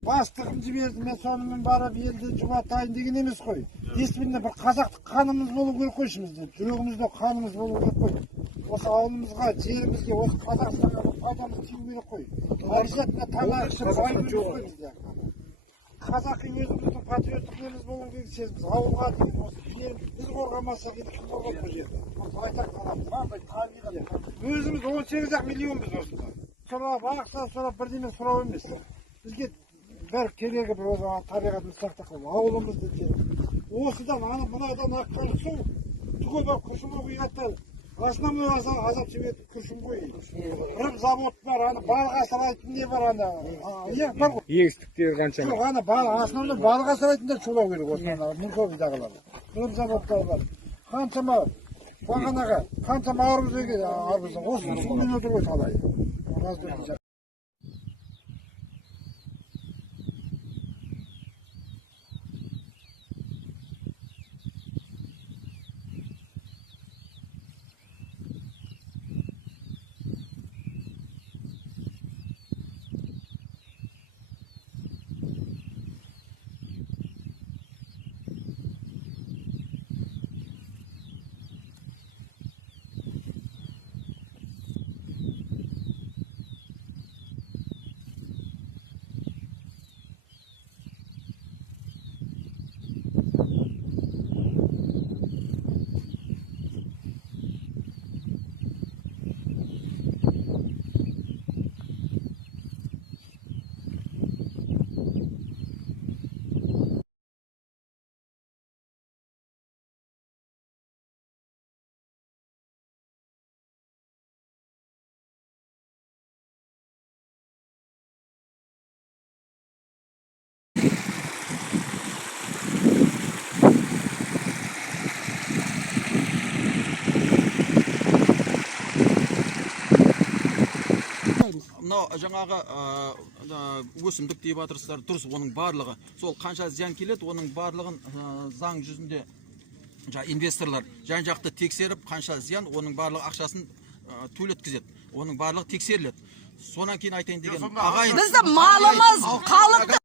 Бастығым жіберді, мен сонымен барып елді жұбатайын деген емес қой. Есімде бір қазақтық қанымыз болу керек қой ішімізде. Жүрегімізде қанымыз болу керек қой. Осы ауылымызға, жерімізге, осы Қазақстанға пайдамыз тию керек қой. Обязательно тамақ ішіп бай болу керек бізде. Қазақи өзіміздің патриоттық еліміз болу керек сезіміз. Ауылға деген осы жеріміз біз қорғамасақ енді кім қорғайды бұл жерде? Осы айтақ қаламыз. Өзіміз 18 миллионбыз осында. Сұрап, ақша сұрап бірдеме сұрау емес. Бізге бәрі керегі бір өзі табиғатын сақтап қалу, ауылымызды жеріміз. Осыдан, мынадан аққан су, түге бар күршімге құйғатты. Основной азап себетін күршім ғой. Рым завод бар, балық асырайтын не бар, бар ғой. Егістіктері қанша? Жоқ, основной балық асырайтын да чулау керек осынан, Мунховидағылар. Рым заводтары бар. Қаншама, бағанаға, қаншама арбыз, осы сумен өтір ғой талай. Мынау жаңағы өсімдік деп жатырсыздар, дұрыс, оның барлығы сол қанша зиян келеді, оның барлығын заң жүзінде инвесторлар жан-жақты тексеріп, қанша зиян, оның барлығы ақшасын төлеткізеді. Оның барлығы тексеріледі. Сонан кейін айтайын деген ағайын. Бізді малымыз, халықты